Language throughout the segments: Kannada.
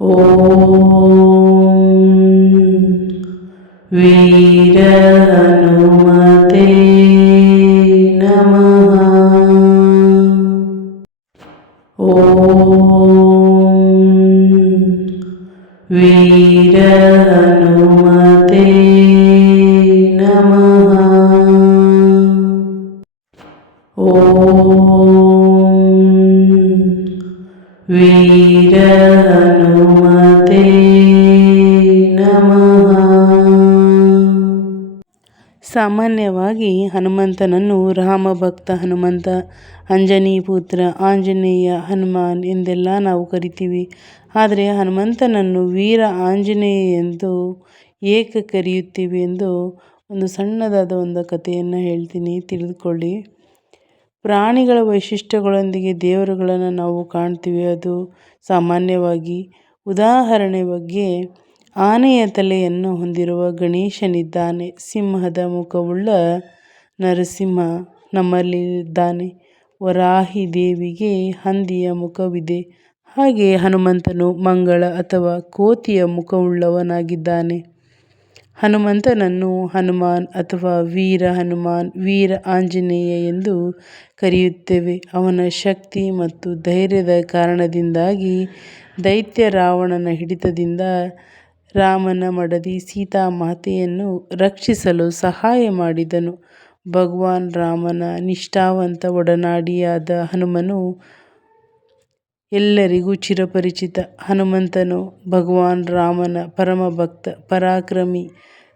ॐ वीर हनुमते नमः। ॐ वीर हनुमते नमः। ॐ वीर हनुमते ನಮಃ. ಸಾಮಾನ್ಯವಾಗಿ ಹನುಮಂತನನ್ನು ರಾಮಭಕ್ತ ಹನುಮಂತ, ಅಂಜನಿ ಪುತ್ರ, ಆಂಜನೇಯ, ಹನುಮಾನ್ ಎಂದೆಲ್ಲ ನಾವು ಕರಿತೀವಿ. ಆದರೆ ಹನುಮಂತನನ್ನು ವೀರ ಆಂಜನೇಯ ಎಂದು ಏಕೆ ಕರೆಯುತ್ತೀವಿ ಎಂದು ಒಂದು ಸಣ್ಣದಾದ ಒಂದು ಕಥೆಯನ್ನು ಹೇಳ್ತೀನಿ, ತಿಳಿದುಕೊಳ್ಳಿ. ಪ್ರಾಣಿಗಳ ವೈಶಿಷ್ಟ್ಯಗಳೊಂದಿಗೆ ದೇವರುಗಳನ್ನು ನಾವು ಕಾಣ್ತೀವಿ. ಅದು ಸಾಮಾನ್ಯವಾಗಿ ಉದಾಹರಣೆ ಬಗ್ಗೆ ಆನೆಯ ತಲೆಯನ್ನು ಹೊಂದಿರುವ ಗಣೇಶನಿದ್ದಾನೆ. ಸಿಂಹದ ಮುಖವುಳ್ಳ ನರಸಿಂಹ ನಮ್ಮಲ್ಲಿದ್ದಾನೆ. ವರಾಹಿ ದೇವಿಗೆ ಹಂದಿಯ ಮುಖವಿದೆ. ಹಾಗೆ ಹನುಮಂತನು ಮಂಗಳ ಅಥವಾ ಕೋತಿಯ ಮುಖವುಳ್ಳವನಾಗಿದ್ದಾನೆ. ಹನುಮಂತನನ್ನು ಹನುಮಾನ್ ಅಥವಾ ವೀರ ಹನುಮಾನ್, ವೀರ ಆಂಜನೇಯ ಎಂದು ಕರೆಯುತ್ತೇವೆ. ಅವನ ಶಕ್ತಿ ಮತ್ತು ಧೈರ್ಯದ ಕಾರಣದಿಂದಾಗಿ ದೈತ್ಯ ರಾವಣನ ಹಿಡಿತದಿಂದ ರಾಮನ ಮಡದಿ ಸೀತಾಮಾತೆಯನ್ನು ರಕ್ಷಿಸಲು ಸಹಾಯ ಮಾಡಿದನು. ಭಗವಾನ್ ರಾಮನ ನಿಷ್ಠಾವಂತ ಒಡನಾಡಿಯಾದ ಹನುಮನು ಎಲ್ಲರಿಗೂ ಚಿರಪರಿಚಿತ. ಹನುಮಂತನು ಭಗವಾನ್ ರಾಮನ ಪರಮಭಕ್ತ, ಪರಾಕ್ರಮಿ.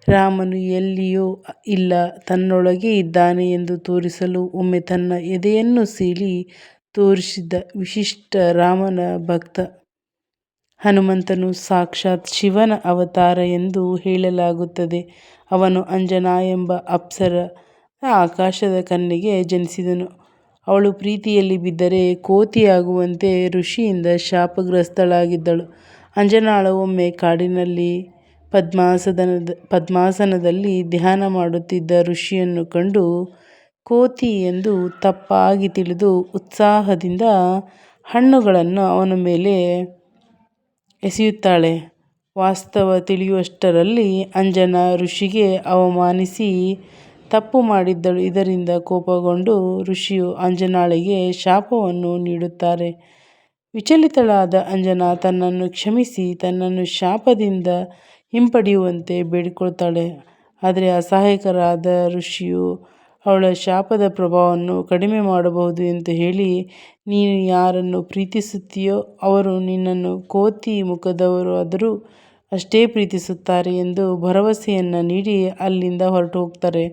ರಾಮನು ಎಲ್ಲಿಯೂ ಇಲ್ಲ, ತನ್ನೊಳಗೆ ಇದ್ದಾನೆ ಎಂದು ತೋರಿಸಲು ಒಮ್ಮೆ ತನ್ನ ಎದೆಯನ್ನು ಸೀಳಿ ತೋರಿಸಿದ ವಿಶಿಷ್ಟ ರಾಮನ ಭಕ್ತ. ಹನುಮಂತನು ಸಾಕ್ಷಾತ್ ಶಿವನ ಅವತಾರ ಎಂದು ಹೇಳಲಾಗುತ್ತದೆ. ಅವನು ಅಂಜನಾ ಎಂಬ ಅಪ್ಸರ ಆಕಾಶದ ಕನ್ಯೆಗೆ ಜನಿಸಿದನು. ಅವಳು ಪ್ರೀತಿಯಲ್ಲಿ ಬಿದ್ದರೆ ಕೋತಿಯಾಗುವಂತೆ ಋಷಿಯಿಂದ ಶಾಪಗ್ರಸ್ತಳಾಗಿದ್ದಳು. ಅಂಜನಾಳು ಒಮ್ಮೆ ಕಾಡಿನಲ್ಲಿ ಪದ್ಮಾಸನದಲ್ಲಿ ಧ್ಯಾನ ಮಾಡುತ್ತಿದ್ದ ಋಷಿಯನ್ನು ಕಂಡು ಕೋತಿ ಎಂದು ತಪ್ಪಾಗಿ ತಿಳಿದು ಉತ್ಸಾಹದಿಂದ ಹಣ್ಣುಗಳನ್ನು ಅವನ ಮೇಲೆ ಎಸೆಯುತ್ತಾಳೆ. ವಾಸ್ತವ ತಿಳಿಯುವಷ್ಟರಲ್ಲಿ ಅಂಜನಾ ಋಷಿಗೆ ಅವಮಾನಿಸಿ ತಪ್ಪು ಮಾಡಿದ್ದಳು. ಇದರಿಂದ ಕೋಪಗೊಂಡು ಋಷಿಯು ಅಂಜನಾಳಿಗೆ ಶಾಪವನ್ನು ನೀಡುತ್ತಾರೆ. ವಿಚಲಿತಳಾದ ಅಂಜನಾ ತನ್ನನ್ನು ಕ್ಷಮಿಸಿ ತನ್ನನ್ನು ಶಾಪದಿಂದ ಹಿಂಪಡೆಯುವಂತೆ ಬೇಡಿಕೊಳ್ತಾಳೆ. ಆದರೆ ಅಸಹಾಯಕರಾದ ಋಷಿಯು ಅವಳ ಶಾಪದ ಪ್ರಭಾವವನ್ನು ಕಡಿಮೆ ಮಾಡಬಹುದು ಎಂದು ಹೇಳಿ, ನೀನು ಯಾರನ್ನು ಪ್ರೀತಿಸುತ್ತೀಯೋ ಅವರು ನಿನ್ನನ್ನು ಕೋತಿ ಮುಖದವರು ಆದರೂ ಅಷ್ಟೇ ಪ್ರೀತಿಸುತ್ತಾರೆ ಎಂದು ಭರವಸೆಯನ್ನು ನೀಡಿ ಅಲ್ಲಿಂದ ಹೊರಟು ಹೋಗ್ತಾರೆ.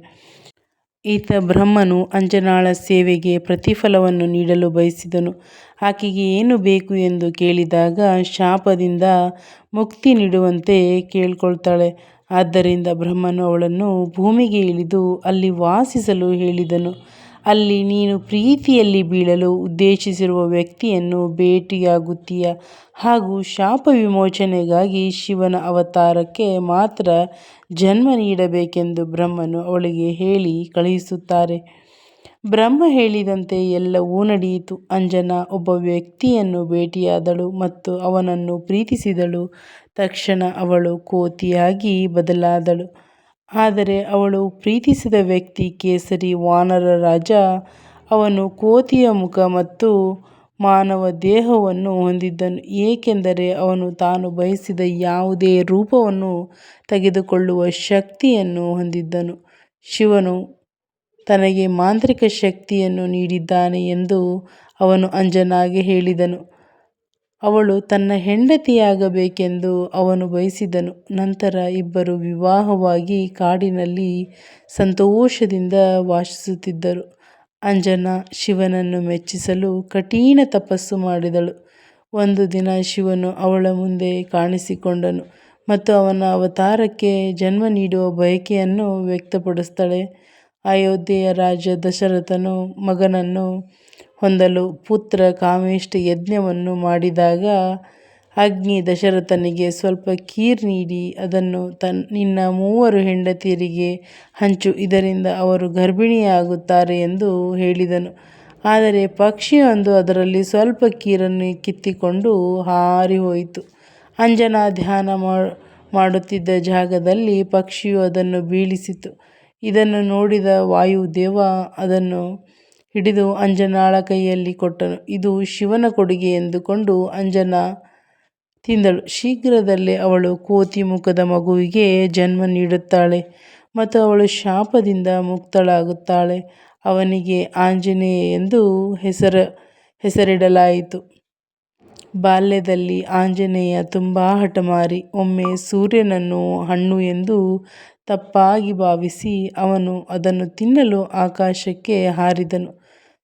ಈತ ಬ್ರಹ್ಮನು ಅಂಜನಾಳ ಸೇವೆಗೆ ಪ್ರತಿಫಲವನ್ನು ನೀಡಲು ಬಯಸಿದನು. ಆಕೆಗೆ ಏನು ಬೇಕು ಎಂದು ಕೇಳಿದಾಗ ಶಾಪದಿಂದ ಮುಕ್ತಿ ನೀಡುವಂತೆ ಕೇಳಿಕೊಳ್ತಾಳೆ. ಆದ್ದರಿಂದ ಬ್ರಹ್ಮನು ಅವಳನ್ನು ಭೂಮಿಗೆ ಇಳಿದು ಅಲ್ಲಿ ವಾಸಿಸಲು ಹೇಳಿದನು. ಅಲ್ಲಿ ನೀನು ಪ್ರೀತಿಯಲ್ಲಿ ಬೀಳಲು ಉದ್ದೇಶಿಸಿರುವ ವ್ಯಕ್ತಿಯನ್ನು ಭೇಟಿಯಾಗುತ್ತೀಯ ಹಾಗೂ ಶಾಪ ವಿಮೋಚನೆಗಾಗಿ ಶಿವನ ಅವತಾರಕ್ಕೆ ಮಾತ್ರ ಜನ್ಮ ನೀಡಬೇಕೆಂದು ಬ್ರಹ್ಮನು ಅವಳಿಗೆ ಹೇಳಿ ಕಳುಹಿಸುತ್ತಾರೆ. ಬ್ರಹ್ಮ ಹೇಳಿದಂತೆ ಎಲ್ಲವೂ ನಡೆಯಿತು. ಅಂಜನಾ ಒಬ್ಬ ವ್ಯಕ್ತಿಯನ್ನು ಭೇಟಿಯಾದಳು ಮತ್ತು ಅವನನ್ನು ಪ್ರೀತಿಸಿದಳು. ತಕ್ಷಣ ಅವಳು ಕೋತಿಯಾಗಿ ಬದಲಾದಳು. ಆದರೆ ಅವಳು ಪ್ರೀತಿಸಿದ ವ್ಯಕ್ತಿ ಕೇಸರಿ ವಾನರ ರಾಜ. ಅವನು ಕೋತಿಯ ಮುಖ ಮತ್ತು ಮಾನವ ದೇಹವನ್ನು ಹೊಂದಿದ್ದನು, ಏಕೆಂದರೆ ಅವನು ತಾನು ಬಯಸಿದ ಯಾವುದೇ ರೂಪವನ್ನು ತೆಗೆದುಕೊಳ್ಳುವ ಶಕ್ತಿಯನ್ನು ಹೊಂದಿದ್ದನು. ಶಿವನು ತನಗೆ ಮಾಂತ್ರಿಕ ಶಕ್ತಿಯನ್ನು ನೀಡಿದ್ದಾನೆ ಎಂದು ಅವನು ಅಂಜನಾಗೆ ಹೇಳಿದನು. ಅವಳು ತನ್ನ ಹೆಂಡತಿಯಾಗಬೇಕೆಂದು ಅವನು ಬಯಸಿದನು. ನಂತರ ಇಬ್ಬರು ವಿವಾಹವಾಗಿ ಕಾಡಿನಲ್ಲಿ ಸಂತೋಷದಿಂದ ವಾಸಿಸುತ್ತಿದ್ದರು. ಅಂಜನಾ ಶಿವನನ್ನು ಮೆಚ್ಚಿಸಲು ಕಠಿಣ ತಪಸ್ಸು ಮಾಡಿದಳು. ಒಂದು ದಿನ ಶಿವನು ಅವಳ ಮುಂದೆ ಕಾಣಿಸಿಕೊಂಡನು ಮತ್ತು ಅವನ ಅವತಾರಕ್ಕೆ ಜನ್ಮ ನೀಡುವ ಬಯಕೆಯನ್ನು ವ್ಯಕ್ತಪಡಿಸುತ್ತಾಳೆ. ಅಯೋಧ್ಯೆಯ ರಾಜ ದಶರಥನು ಮಗನನ್ನು ಹೊಂದಲು ಪುತ್ರ ಕಾಮೇಷ್ಟ ಯಜ್ಞವನ್ನು ಮಾಡಿದಾಗ ಅಗ್ನಿ ದಶರಥನಿಗೆ ಸ್ವಲ್ಪ ಖೀರ್ ನೀಡಿ ಅದನ್ನು ನಿನ್ನ 3 ಹೆಂಡತಿಯರಿಗೆ ಹಂಚು, ಇದರಿಂದ ಅವರು ಗರ್ಭಿಣಿಯಾಗುತ್ತಾರೆ ಎಂದು ಹೇಳಿದನು. ಆದರೆ ಪಕ್ಷಿಯೊಂದು ಅದರಲ್ಲಿ ಸ್ವಲ್ಪ ಖೀರನ್ನು ಕಿತ್ತುಕೊಂಡು ಹಾರಿ ಹೋಯಿತು. ಅಂಜನಾ ಧ್ಯಾನ ಮಾಡುತ್ತಿದ್ದ ಜಾಗದಲ್ಲಿ ಪಕ್ಷಿಯು ಅದನ್ನು ಬೀಳಿಸಿತು. ಇದನ್ನು ನೋಡಿದ ವಾಯುದೇವ ಅದನ್ನು ಹಿಡಿದು ಅಂಜನಾಳ ಕೈಯಲ್ಲಿ ಕೊಟ್ಟನು. ಇದು ಶಿವನ ಕೊಡುಗೆ ಎಂದುಕೊಂಡು ಅಂಜನಾ ತಿಂದಳು. ಶೀಘ್ರದಲ್ಲೇ ಅವಳು ಕೋತಿ ಮುಖದ ಮಗುವಿಗೆ ಜನ್ಮ ನೀಡುತ್ತಾಳೆ ಮತ್ತು ಅವಳು ಶಾಪದಿಂದ ಮುಕ್ತಳಾಗುತ್ತಾಳೆ. ಅವನಿಗೆ ಆಂಜನೇಯ ಎಂದು ಹೆಸರಿಡಲಾಯಿತು. ಬಾಲ್ಯದಲ್ಲಿ ಆಂಜನೇಯ ತುಂಬ ಹಠಮಾರಿ. ಒಮ್ಮೆ ಸೂರ್ಯನನ್ನು ಹಣ್ಣು ಎಂದು ತಪ್ಪಾಗಿ ಭಾವಿಸಿ ಅವನು ಅದನ್ನು ತಿನ್ನಲು ಆಕಾಶಕ್ಕೆ ಹಾರಿದನು.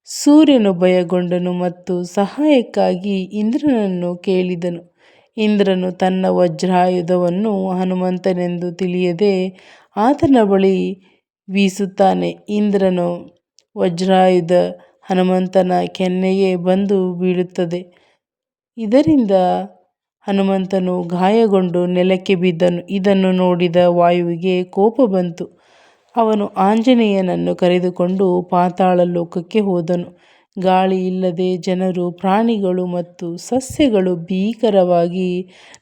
ಸೂರ್ಯನು ಭಯಗೊಂಡನು ಮತ್ತು ಸಹಾಯಕ್ಕಾಗಿ ಇಂದ್ರನನ್ನು ಕೇಳಿದನು. ಇಂದ್ರನು ತನ್ನ ವಜ್ರಾಯುಧವನ್ನು ಹನುಮಂತನೆಂದು ತಿಳಿಯದೆ ಆತನ ಬಳಿ ಬೀಸುತ್ತಾನೆ. ಇಂದ್ರನ ವಜ್ರಾಯುಧ ಹನುಮಂತನ ಕೆನ್ನೆಗೆ ಬಂದು ಬೀಳುತ್ತದೆ. ಇದರಿಂದ ಹನುಮಂತನು ಗಾಯಗೊಂಡು ನೆಲಕ್ಕೆ ಬಿದ್ದನು. ಇದನ್ನು ನೋಡಿದ ವಾಯುವಿಗೆ ಕೋಪ ಬಂತು. ಅವನು ಆಂಜನೇಯನನ್ನು ಕರೆದುಕೊಂಡು ಪಾತಾಳ ಲೋಕಕ್ಕೆ ಹೋದನು. ಗಾಳಿ ಇಲ್ಲದೆ ಜನರು, ಪ್ರಾಣಿಗಳು ಮತ್ತು ಸಸ್ಯಗಳು ಭೀಕರವಾಗಿ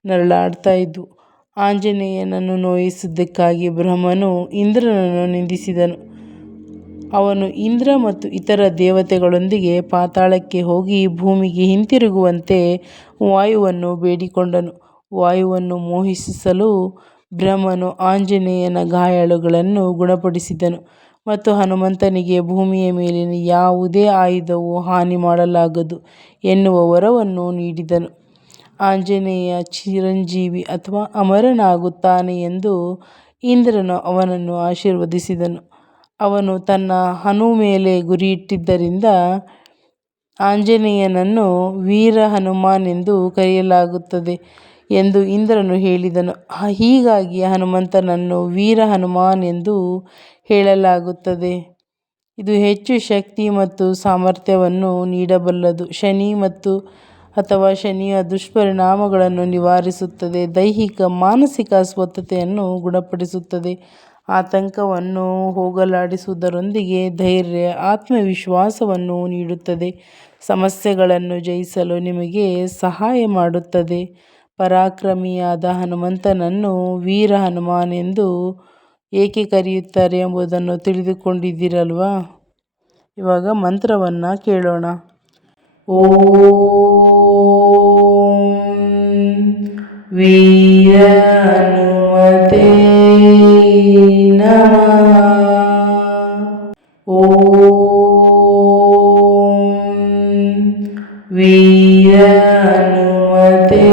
ನರಳಾಡ್ತಾ ಇದ್ವು. ಆಂಜನೇಯನನ್ನು ನೋಯಿಸಿದ್ದಕ್ಕಾಗಿ ಬ್ರಹ್ಮನು ಇಂದ್ರನನ್ನು ನಿಂದಿಸಿದನು. ಅವನು ಇಂದ್ರ ಮತ್ತು ಇತರ ದೇವತೆಗಳೊಂದಿಗೆ ಪಾತಾಳಕ್ಕೆ ಹೋಗಿ ಭೂಮಿಗೆ ಹಿಂತಿರುಗುವಂತೆ ವಾಯುವನ್ನು ಬೇಡಿಕೊಂಡನು. ವಾಯುವನ್ನು ಮೋಹಿಸಲು ಬ್ರಹ್ಮನು ಆಂಜನೇಯನ ಗಾಯಗಳನ್ನು ಗುಣಪಡಿಸಿದನು ಮತ್ತು ಹನುಮಂತನಿಗೆ ಭೂಮಿಯ ಮೇಲಿನ ಯಾವುದೇ ಆಯುಧವು ಹಾನಿ ಮಾಡಲಾಗದು ಎನ್ನುವ ವರವನ್ನು ನೀಡಿದನು. ಆಂಜನೇಯ ಚಿರಂಜೀವಿ ಅಥವಾ ಅಮರನಾಗುತ್ತಾನೆ ಎಂದು ಇಂದ್ರನು ಅವನನ್ನು ಆಶೀರ್ವದಿಸಿದನು. ಅವನು ತನ್ನ ಹನು ಮೇಲೆ ಗುರಿಯಿಟ್ಟಿದ್ದರಿಂದ ಆಂಜನೇಯನನ್ನು ವೀರ ಹನುಮಾನ್ ಎಂದು ಕರೆಯಲಾಗುತ್ತದೆ ಎಂದು ಇಂದ್ರನು ಹೇಳಿದನು. ಹೀಗಾಗಿ ಹನುಮಂತನನ್ನು ವೀರ ಹನುಮಾನ್ ಎಂದು ಹೇಳಲಾಗುತ್ತದೆ. ಇದು ಹೆಚ್ಚು ಶಕ್ತಿ ಮತ್ತು ಸಾಮರ್ಥ್ಯವನ್ನು ನೀಡಬಲ್ಲದು. ಶನಿ ಅಥವಾ ಶನಿಯ ದುಷ್ಪರಿಣಾಮಗಳನ್ನು ನಿವಾರಿಸುತ್ತದೆ. ದೈಹಿಕ ಮಾನಸಿಕ ಅಸ್ವಸ್ಥತೆಯನ್ನು ಗುಣಪಡಿಸುತ್ತದೆ. ಆತಂಕವನ್ನು ಹೋಗಲಾಡಿಸುವುದರೊಂದಿಗೆ ಧೈರ್ಯ ಆತ್ಮವಿಶ್ವಾಸವನ್ನು ನೀಡುತ್ತದೆ. ಸಮಸ್ಯೆಗಳನ್ನು ಜಯಿಸಲು ನಿಮಗೆ ಸಹಾಯ ಮಾಡುತ್ತದೆ. ಪರಾಕ್ರಮಿಯಾದ ಹನುಮಂತನನ್ನು ವೀರ ಹನುಮಾನ್ ಎಂದು ಏಕೆ ಕರೆಯುತ್ತಾರೆ ಎಂಬುದನ್ನು ತಿಳಿದುಕೊಂಡಿದ್ದೀರಲ್ವಾ? ಇವಾಗ ಮಂತ್ರವನ್ನು ಕೇಳೋಣ. ಓಂ ವೀರ ಹನುಮತೆ ನಮಃ. ಓಂ ವೀರ ಹನುಮತೆ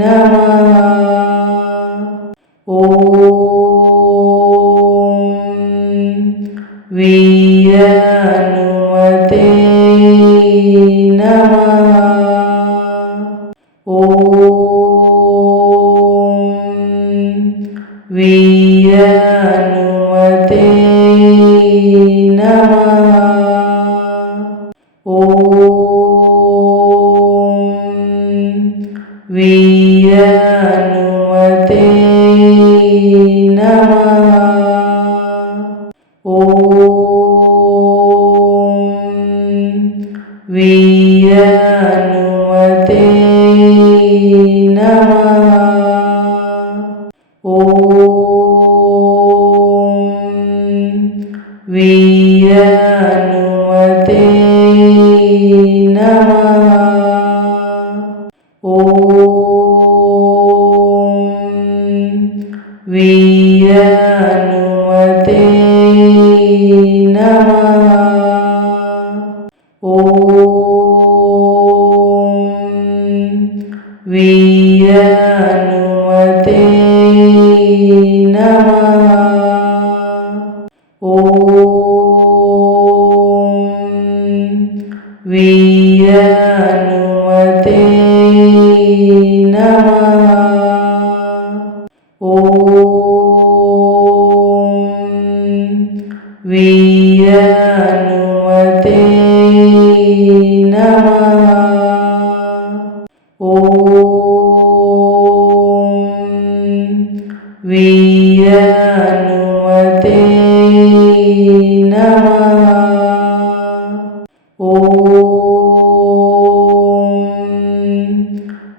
ನಮಃ. ಓಂ ವೀರ ಹನುಮತೆ ನಮಃ. ಓಂ ವೀರ ಹನುಮತೆ ನಮಃ. ಓಂ ವೀರ ಹನುಮತೆ ನಮಃ. ಓಂ ವೀರ ಹನುಮತೆ ನಮಃ. ಓಂ ವೀರ ಹನುಮತೆ ನಮಃ. ಓಂ ವೀರ ಹನುಮತೆ ನಮಃ. ಓಂ ವೀರ ಹನುಮತೆ ನಮಃ. ಓಂ ವೀರ ಹನುಮತೆ ನಮಃ. ಓಂ ವೀರ ಹನುಮತೆ ನಮಃ. ಓಂ ವೀರ ಹನುಮತೆ ನಮಃ. ಓಂ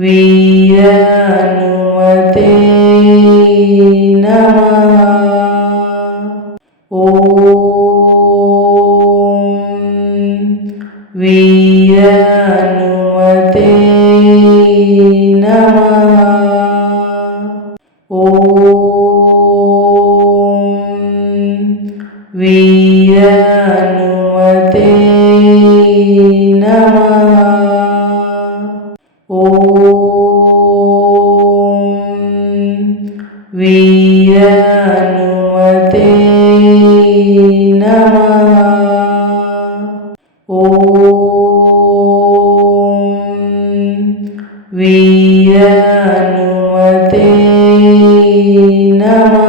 वीरानुमते नमः। वीरानुमते नमः। वीरानुमते नमः। वीरानुमते नमः। वीरानुमते नमः।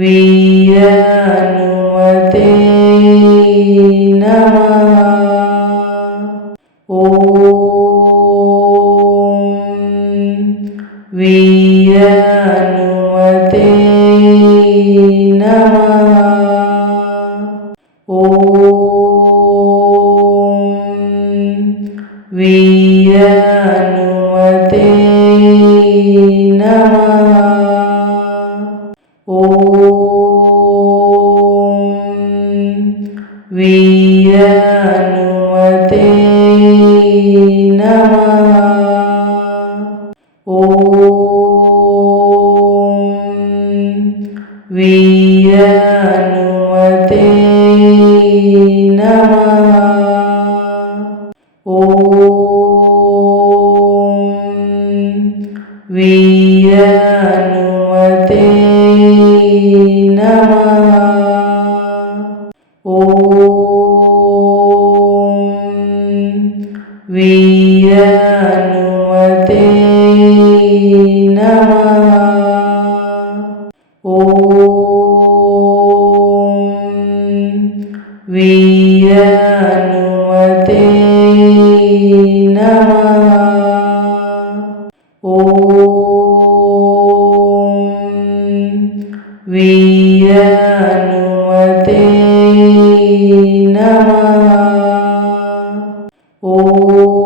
वीरानुमते नमः। वीरानुमते नमः। वीरानुमते नमः। वीरानुमते नमः। वीरानुमते नमः। वीरानुमते नमः। वीरानुमते नमः। वीरानुमते नमः। वीरानुमते नमः।